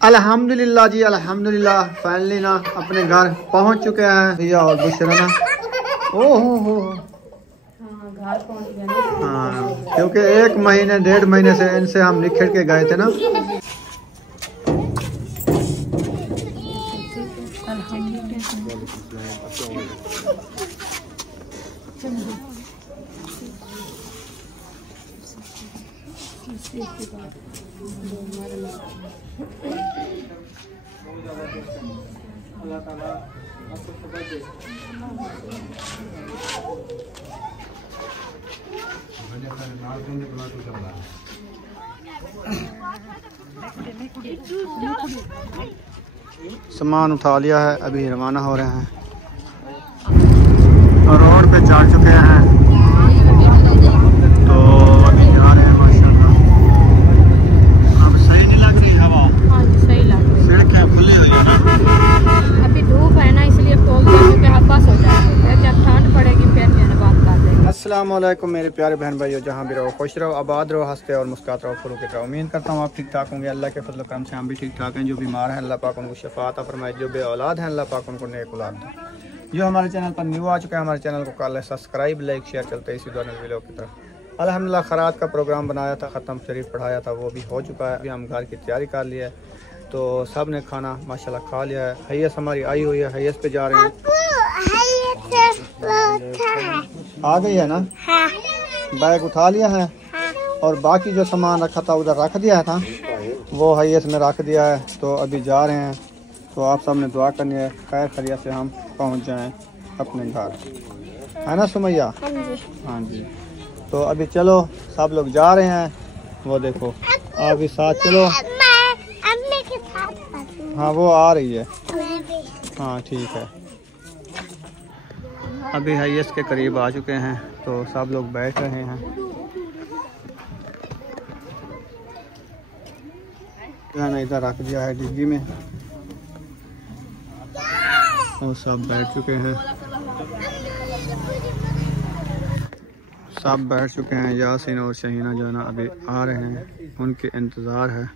अल्हम्दुलिल्लाह जी, अल्हम्दुलिल्लाह फाइनली ना अपने घर पहुंच चुके हैं भैया और बुशरा ना। ओहो घर पहुंच गए ना। हाँ, क्योंकि 1 महीने 1.5 महीने से इनसे हम निखर के गए थे ना। सामान उठा लिया है, अभी रवाना हो रहे हैं और रोड पे चढ़ चुके हैं तो अभी जा रहे हैं माशाल्लाह। अब सही नहीं लग रही हवा? हाँ जी सही लग रही है। सड़कें खुली हुई है ना, अभी धूप है ना इसलिए खोल देंगे कि बस हो जाएगी, जब ठंड पड़ेगी फिर मैंने बात कर देंगे। अस्सलाम वालेकुम मेरे प्यारे बहन भाइयों, जहाँ भी रहो खुश रहो, आबाद रहो, हंसते और मुस्कुराते रहो, फुरुकत रहो। उम्मीद करता हूँ आप ठीक ठाक होंगे। अल्लाह के फजल करम से हम भी ठीक ठाक हैं। जो बीमार हैं अल्लाह पाक उनको शिफा अता फरमाए, जो बे औलाद हैं अल्लाह पाक उनको नेक औलाद दे। जो हमारे चैनल पर न्यू आ चुका है, हमारे चैनल को कर ले सब्सक्राइब, लाइक शेयर, चलते इसी दौरान वीडियो की तरफ। अल्हम्दुलिल्लाह खरात का प्रोग्राम बनाया था, ख़त्म शरीफ पढ़ाया था, वो भी हो चुका है। अभी हम घर की तैयारी कर लिया है तो सब ने खाना माशाल्लाह खा लिया है। हैयस हमारी आई हुई है, हैयस पे जा रहे हैं। आ गई है ना? हाँ। बैग उठा लिया है और बाकी जो सामान रखा था उधर रख दिया था, वो हैयस में रख दिया है। तो अभी जा रहे हैं, तो आप सब ने दुआ करनी है खैर खैरियत से हम पहुंच जाएं अपने घर, है ना सुमैया? हाँ जी। तो अभी चलो सब लोग जा रहे हैं, वो देखो आप भी साथ चलो। हाँ वो आ रही है। हाँ ठीक है। अभी हैयस के करीब आ चुके हैं तो सब लोग बैठ रहे हैं। खाना इधर रख दिया है डिग्गी में और सब बैठ चुके हैं। सब बैठ चुके हैं। यासीन और शहीना जो है ना अभी आ रहे हैं, उनके इंतज़ार है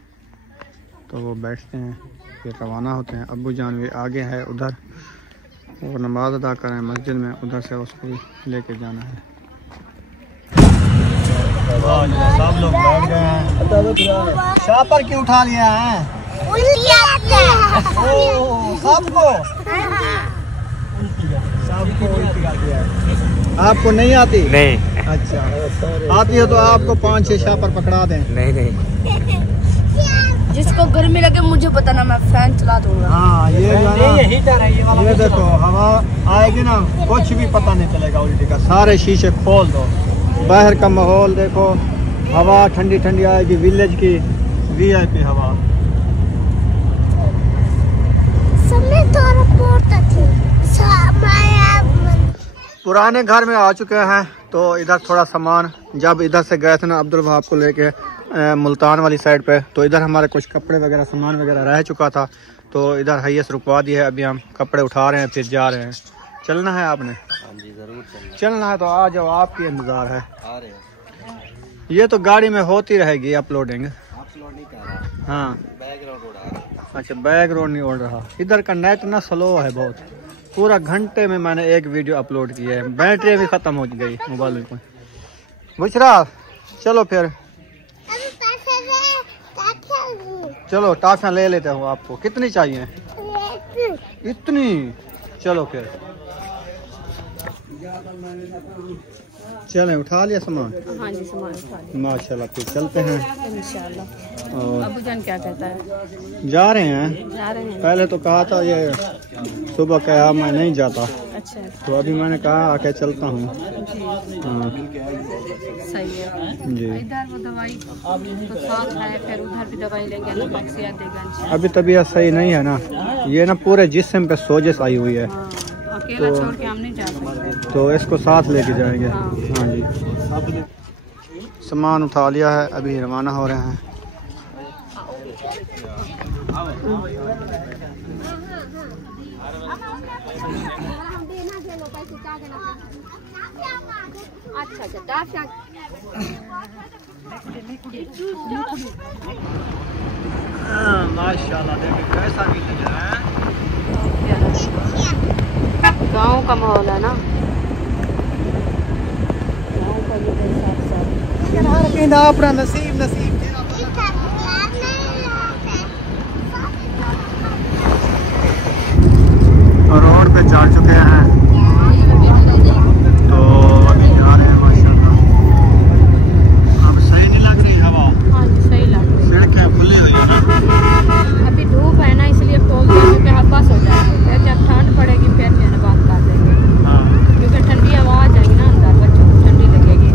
तो वो बैठते हैं फिर रवाना होते हैं। अब्बू जान भी आगे है उधर, वो नमाज अदा करें मस्जिद में, उधर से उसको लेके जाना है। सब लोग बैठ गए हैं। शापर क्यों उठा लिया है? सबको आपको नहीं आती? नहीं। अच्छा आती है तो आपको 5-6 शापर पकड़ा दें। नहीं जिसको गर्मी लगे मुझे बताना, मैं फैन चला दूंगा। हाँ ये ये देखो हवा आएगी ना, कुछ भी पता नहीं चलेगा उल्टी का। सारे शीशे खोल दो, बाहर का माहौल देखो, हवा ठंडी ठंडी आएगी, विलेज की VIP हवा। पुराने घर में आ चुके हैं तो इधर थोड़ा सामान, जब इधर से गए थे ना अब्दुल वहाब को लेके मुल्तान वाली साइड पे, तो इधर हमारे कुछ कपड़े वगैरह सामान वगैरह रह चुका था, तो इधर हैयस रुकवा दी है। अभी हम कपड़े उठा रहे हैं फिर जा रहे हैं। चलना है आपने? हाँ जी जरूर चलना है तो आ जाओ, आपकी इंतजार है। आ रहे हैं। ये तो गाड़ी में होती रहेगी अपलोडिंग। अपलोड नहीं कर रहा। हाँ बैकग्राउंड उड़ा रहा। अच्छा बैकग्राउंड नहीं उड़ रहा। इधर का नेट ना स्लो है बहुत, पूरा घंटे में मैंने एक वीडियो अपलोड की है, बैटरी भी ख़त्म हो गई मोबाइल में। बुशरा चलो फिर, चलो टाफियाँ ले लेते हूँ। आपको कितनी चाहिए? इतनी? चलो फिर चलें। उठा लिया सामान? हाँ जी सामान उठा लिया माशाल्लाह। फिर चलते हैं इंशाल्लाह। और अबू जान क्या कहता है? जा रहे हैं। जा रहे हैं। पहले तो कहा था ये सुबह कहा मैं नहीं जाता, अच्छा तो अभी मैंने कहा आके चलता हूँ। हाँ सही है जी। इधर वो दवाई तो साथ है, फिर उधर भी दवाई लेंगे, देगा। अभी तबीयत सही नहीं है ना, ये ना पूरे जिस्म पे सोजिश आई हुई है। हाँ, अकेला छोड़ के हम नहीं जा सकते, तो इसको साथ लेके जाएंगे। हाँ। हाँ जी। सामान उठा लिया है, अभी रवाना हो रहे हैं। अच्छा माशाल्लाह माशाल्लाह देखिए कैसा भी है। गाँव का माहौल है ना, गाँव का ये साफ साफ अपना नसीब नसीब रोड पे चढ़ चुके हैं तो अभी जा रहे हैं माशाल्लाह। अब सही नहीं लग रही हवा? हाँ जी सही लग रही है। सड़कें खुली हुई है ना, अभी धूप है ना इसलिए टोल देने पे आप बस हो जाएंगे, फिर जब ठंड पड़ेगी फिर जो है ना बात कर देंगे, हाँ क्योंकि ठंडी हवा आ जाएगी ना अंदर, बच्चों को ठंडी लगेगी।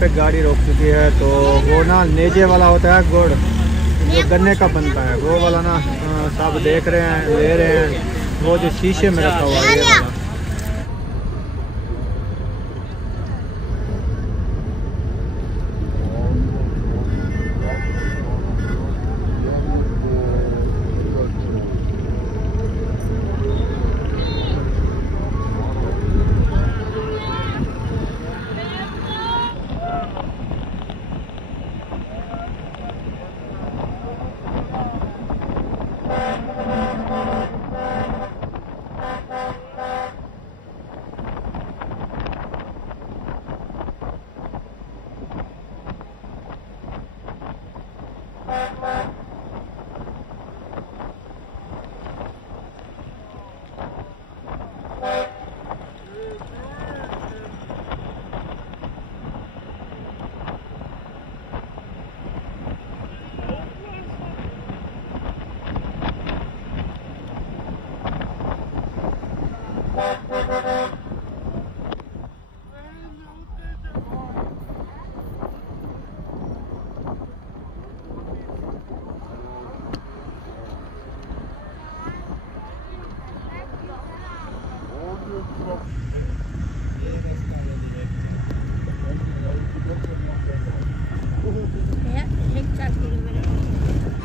पे गाड़ी रोक चुकी है। तो वो ना नेजे वाला होता है गुड़ जो गन्ने का बनता है, वो वाला ना सब देख रहे हैं, ले रहे हैं। वो जो शीशे में रखा हुआ है ये वाला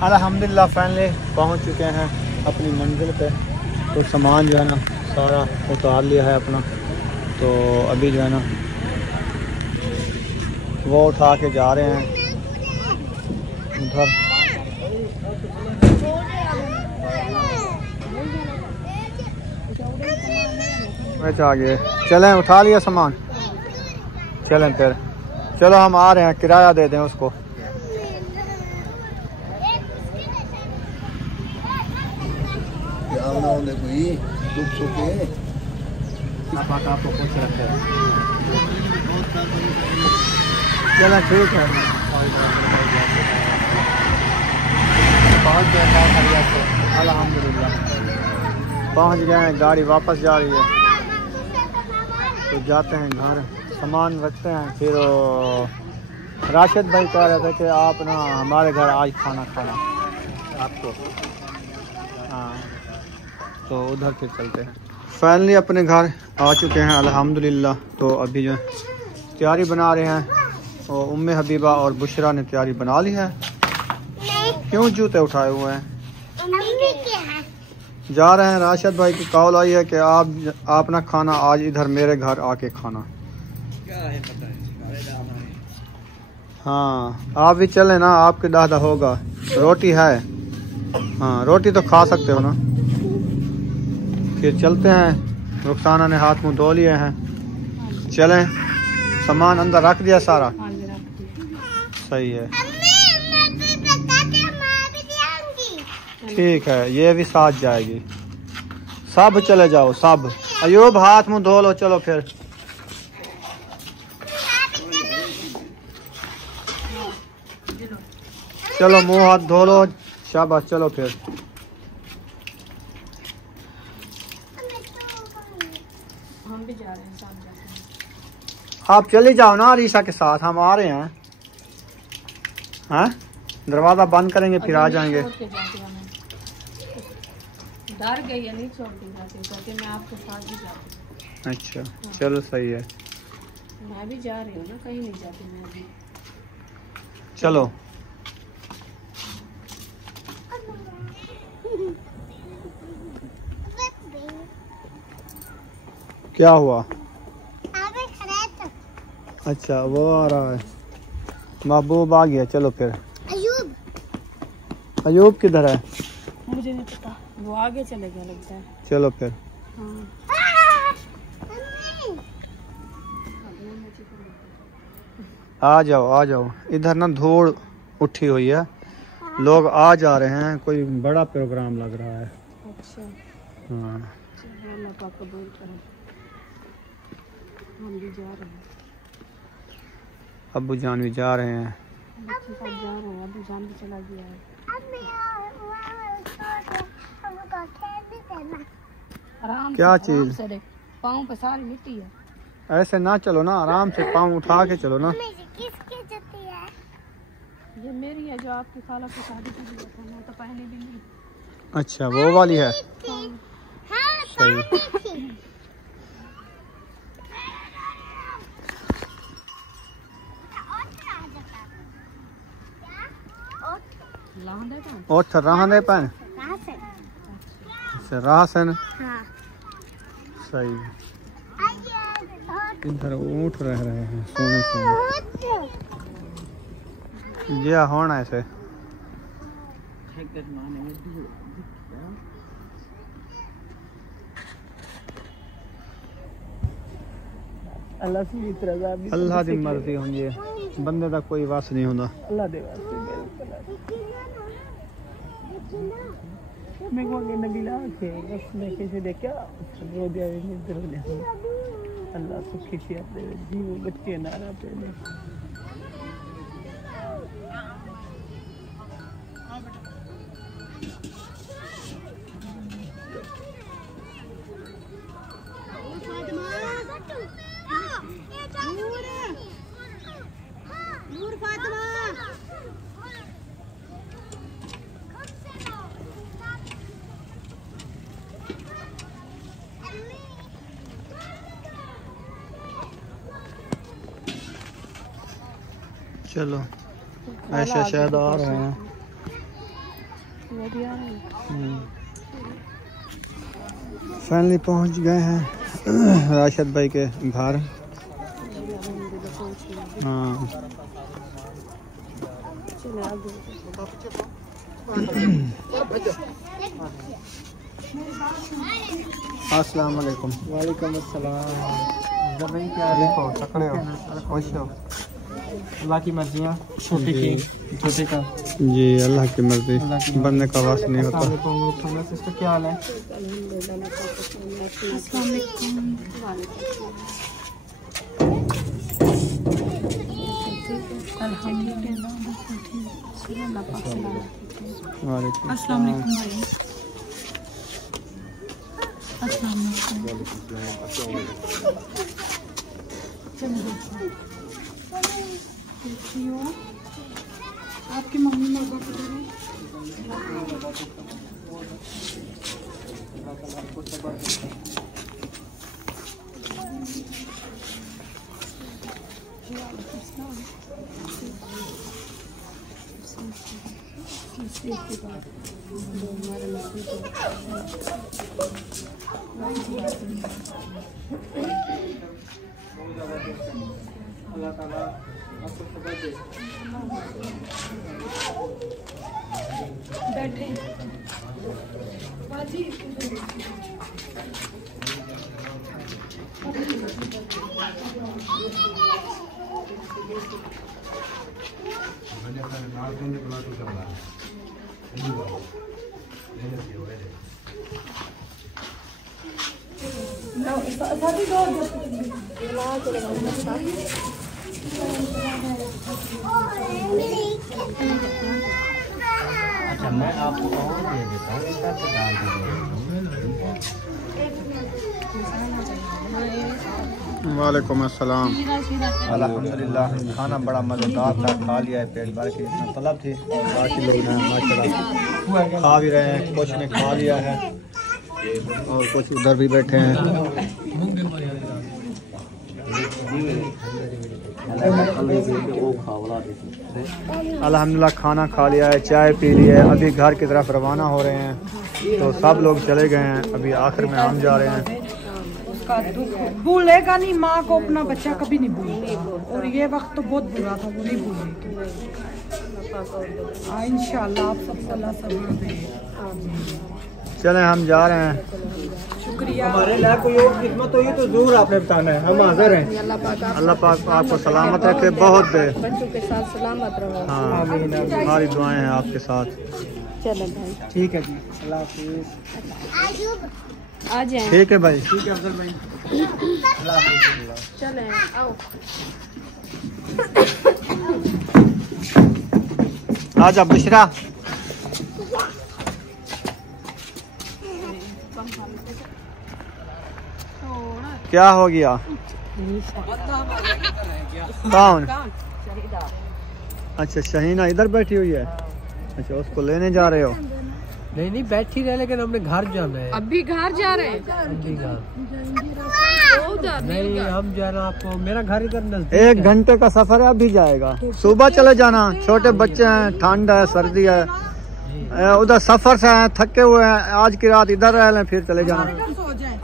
अल्हम्दुलिल्लाह फाइनली पहुंच चुके हैं अपनी मंजिल पे। तो सामान जो है ना सारा उतार लिया है अपना। तो अभी जो है ना वो उठा के जा रहे हैं उधर। आ गए, चलें उठा लिया सामान, चलें फिर। चलो हम आ रहे हैं, किराया दे दें उसको। आपको खुश रखे। चलें ठीक है, पहुँच गए अल्हम्दुलिल्लाह, पहुँच गए हैं। गाड़ी वापस जा रही है तो जाते हैं घर, सामान रखते हैं। फिर राशिद भाई कह रहे थे कि आप ना हमारे घर आज खाना खाना आपको। हाँ, तो उधर फिर चलते हैं। फाइनली अपने घर आ चुके हैं अल्हम्दुलिल्लाह। तो अभी जो तैयारी बना रहे हैं और उम्मे हबीबा और बुशरा ने तैयारी बना ली है। क्यों जूते उठाए हुए हैं? जा रहे हैं। राशिद भाई की कॉल आई है कि आप ना खाना आज इधर मेरे घर आके खाना। क्या है पता है। हाँ आप भी चले ना, आपके दादा होगा। रोटी है? हाँ रोटी तो खा सकते हो ना। फिर चलते हैं। रुखसाना ने हाथ मुंह धो लिए हैं। चलें, सामान अंदर रख दिया सारा? सही है, ठीक है। ये भी साथ जाएगी। सब चले जाओ सब। अयूब हाथ मुंह धो लो, चलो फिर। चलो मुंह हाथ धो लो, शाबाश। चलो फिर। हम भी जा रहे हैं, साथ जाते हैं। आप चले जाओ ना अरीशा के साथ, हम आ रहे हैं। हाँ दरवाजा बंद करेंगे फिर आ जाएंगे। डर गई है, नहीं छोड़ती जाती, कहते मैं आपके साथ भी जाती हूँ। अच्छा चलो सही है। मैं भी जा रही हूँ ना, कहीं नहीं जाती मैं अभी। चलो क्या हुआ? अच्छा वो आ रहा है, महबूब आ गया। चलो फिर। अयूब किधर है? मुझे नहीं पता, वो आगे चले गया लगता है। चलो फिर। आ जाओ आ जाओ। इधर ना धूड़ उठी हुई है, लोग आ जा रहे हैं, कोई बड़ा प्रोग्राम लग रहा है। अच्छा हाँ अल्लाह पाक कबूल करे। हम भी जा रहे हैं, अब्बू जान भी जा रहे हैं। बच्चे सब जा रहे हैं, अबू जान भी चला गया है। आराम क्या से, चीज? आराम से देख, पाँव पे सारी मिट्टी है। ऐसे ना चलो ना, आराम से पाँव उठा के चलो ना। ये मेरी है जो आपकी खाला की शादी की थी, मैं तो पहनी भी नहीं। अच्छा वो वाली है, सही। उठ रहा दे पैन राह से न। सही। इधर ऊँट रह रहे हैं सोने सोने। ये होना ऐसे। अल्लाह की मर्जी होंगी, बंदे का कोई वस नहीं होता। अल्लाह दे मैं को के नबी ला के बस मैं कैसे देखा रो दिया इधर ले अल्लाह सुखी से दे जीव बच्चे नारा पे चलो ऐसे शायद आ रहे हैं। फाइनली पहुंच गए हैं राशिद भाई के घर। हाँ अस्सलाम वालेकुम। वालेकुम अस्सलाम। भाई क्या ठीक हो, तकड़े हो, खुश हो? अल्लाह की मर्जियाँ, छोटे की छोटे का जी, अल्लाह की मर्जी, बनने का वास नहीं होता। सिस्टर क्या हाल है? अस्सलाम वालेकुम भाई। अस्सलाम वालेकुम। आपकी मम्मी मरबा किधर है? अल्लाह ताला आपको सब्र दे। बैठे अच्छा, मैं आपको और दे देता हूँ, इसका से डाल दीजिए। वालेकुम अस्सलाम। अल्हम्दुलिल्लाह खाना बड़ा मज़ेदार था, खा लिया है, पेट भर के। इसमें तलब थी और बाकी लोग हैं माशाल्लाह खा भी रहे हैं, कुछ ने खा लिया है और कुछ उधर भी बैठे हैं। अल्हम्दुलिल्लाह खाना खा लिया है, चाय पी ली है, अभी घर की तरफ रवाना हो रहे हैं। तो सब लोग चले गए हैं, अभी आखिर में हम जा रहे हैं। उसका दुख भूलेगा नहीं, माँ को अपना बच्चा कभी नहीं भूलेगा। और ये वक्त तो बहुत बुरा था, वो नहीं भूलेगी। इंशाल्लाह आप सब सलाह सलाह दें। चलें हम जा रहे हैं। शुक्रिया। हमारे लिए कोई और खिदमत हुई तो जरूर आपने बताना है, हम हाजिर हैं। अल्लाह पाक आपको सलामत रखे, बहुत दे। बच्चों के साथ सलामत रहो। हाँ, हमारी दुआएं हैं आपके साथ। चलो भाई, ठीक है जी, अल्लाह हाफिज़। आ जाए। ठीक है भाई। ठीक है अफजल भाई, अल्लाह हाफिज़। चले आओ। आजा बुशरा। क्या हो गया? कौन? अच्छा, शहीना इधर बैठी हुई है। अच्छा, उसको लेने जा रहे हो? नहीं बैठी रहे, लेकिन हमने घर जाना है। अभी घर जा रहे हैं? अभी घर नहीं, हम जो है ना, आपको मेरा घर इधर नजदीक 1 घंटे का सफर है, अभी जाएगा। सुबह चले जाना, छोटे बच्चे हैं, ठंड है, सर्दी है, उधर सफर से हैं, थके हुए हैं, आज की रात इधर रह लें, फिर चले जाना।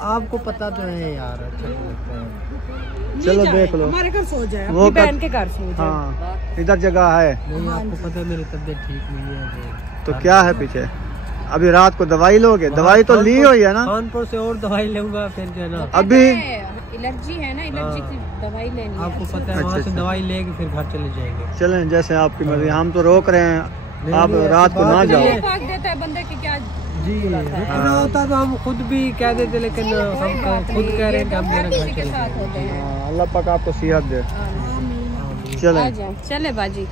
आपको पता तो है यार, अच्छा लगता है। चलो देख लो, हमारे घर सो जाए, वो अपनी बहन के घर सो जाए। हाँ, इधर जगह है। नहीं, आपको पता है मेरी तबीयत ठीक नहीं है। तो क्या है पीछे? अभी रात को दवाई लोगे? दवाई तो ली हुई है ना? कानपुर से और दवाई लूंगा फिर जो है ना। अभी एलर्जी है ना, एलर्जी की दवाई लेनी है। आपको पता है, वहाँ से दवाई लेके फिर घर चले जाएंगे। चलें, जैसे आपकी मर्जी, हम तो रोक रहे हैं, आप रात को ना जाओ। भाग देता है बंदे की क्या। जी, रुकना होता तो हम खुद भी कह देते, लेकिन हम खुद कह रहे हैं कि हम मेरा घर किसी के चले साथ होते हैं। हाँ, अल्लाह पाक आपको सेहत दे। चलें। आ जाओ, चले बाजी।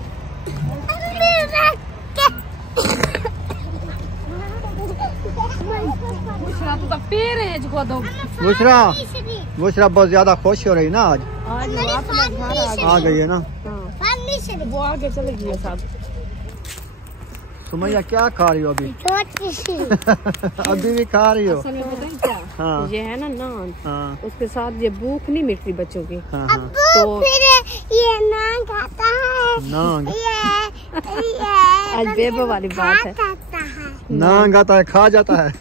बुशरा, बुशरा बहुत ज्यादा खुश हो रही ना आज। आ गई है ना? वो आगे चले गए साहब। सुमैया क्या खा रही हो अभी? छोटी सी अभी भी खा रही हो? असल में पता है क्या, हाँ। ये है ना नान, हाँ उसके साथ ये भूख नहीं मिटती बच्चों की। हाँ हाँ। तो फिर ये नान खाता है, नांग ये आज बेबो वाली बात है। खाता है। नांग आता है, खा जाता है।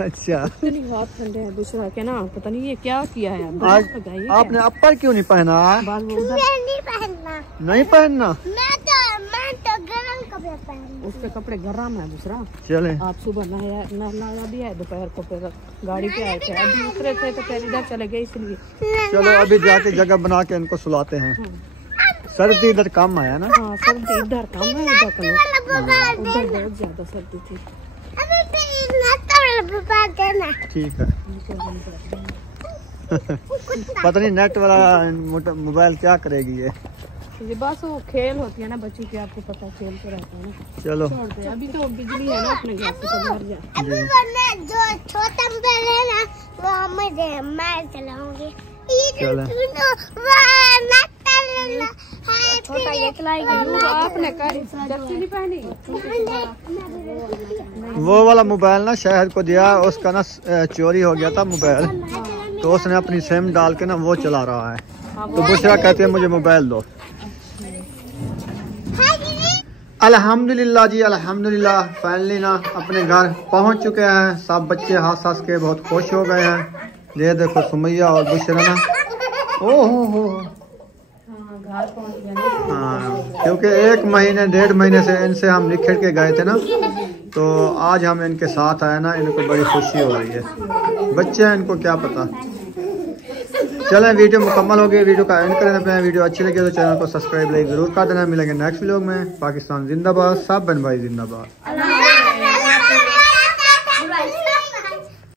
अच्छा, इतनी हाथ ठंडे हैं दूसरा के ना, पता नहीं ये क्या किया है। आज आपने अपर क्यों नहीं पहना है? बाल वो उधर मैं नहीं पहनना, नहीं पहनना? मैं तो गरम कपड़े पहनूंगी। उसके कपड़े गरम है दूसरा। चले आप सुबह नहाया भी है, दोपहर को फिर गाड़ी पे आए थे, अभी उतरे थे तो फिर इधर चले गए इसलिए। चलो अभी जाके जगह बना के इनको सुलाते हैं। सर्दी इधर कम आया ना? हाँ सर्दी इधर कम है, उधर कम, उधर बहुत ज्यादा सर्दी थी। अभी फिर नाश्ता देना। ठीक है। पता नहीं नेट वाला मोबाइल क्या करेगी ये। बस वो खेल होती है ना बच्चों की, आपको पता खेलते रहते हैं ना। चलो छोड़ दे, अभी तो बिजली है ना अपने घर से, तो घर जा। अभी वरना जो छोटा मोबाइल है ना वो मुझे मैं चलाऊंगी। चलो। छोटा ये चलाएगी, आपने जर्सी नहीं पहनी। वो वाला मोबाइल ना शहद को दिया, उसका ना चोरी हो गया था मोबाइल, तो उसने अपनी सिम डाल के ना वो चला रहा है। तो बुशरा कहते हैं मुझे मोबाइल दो। अल्हम्दुलिल्लाह जी, अल्हम्दुलिल्लाह फाइनली ना अपने घर पहुंच चुके हैं। सब बच्चे हंस हंस के बहुत खुश हो गए हैं। ये देखो सुमैया और बुशरा ना, ओहो हाँ, क्योंकि 1 महीने 1.5 महीने से इनसे हम निखर के गए थे ना, तो आज हम इनके साथ आए ना, इनको बड़ी खुशी हो रही है। बच्चे हैं, इनको क्या पता। चलें वीडियो मुकम्मल हो गई, वीडियो का एंड करें। अपने वीडियो अच्छी लगी तो चैनल को सब्सक्राइब लाइक जरूर कर देना। मिलेंगे नेक्स्ट व्लॉग में। पाकिस्तान जिंदाबाद, सब बहन भाई जिंदाबाद।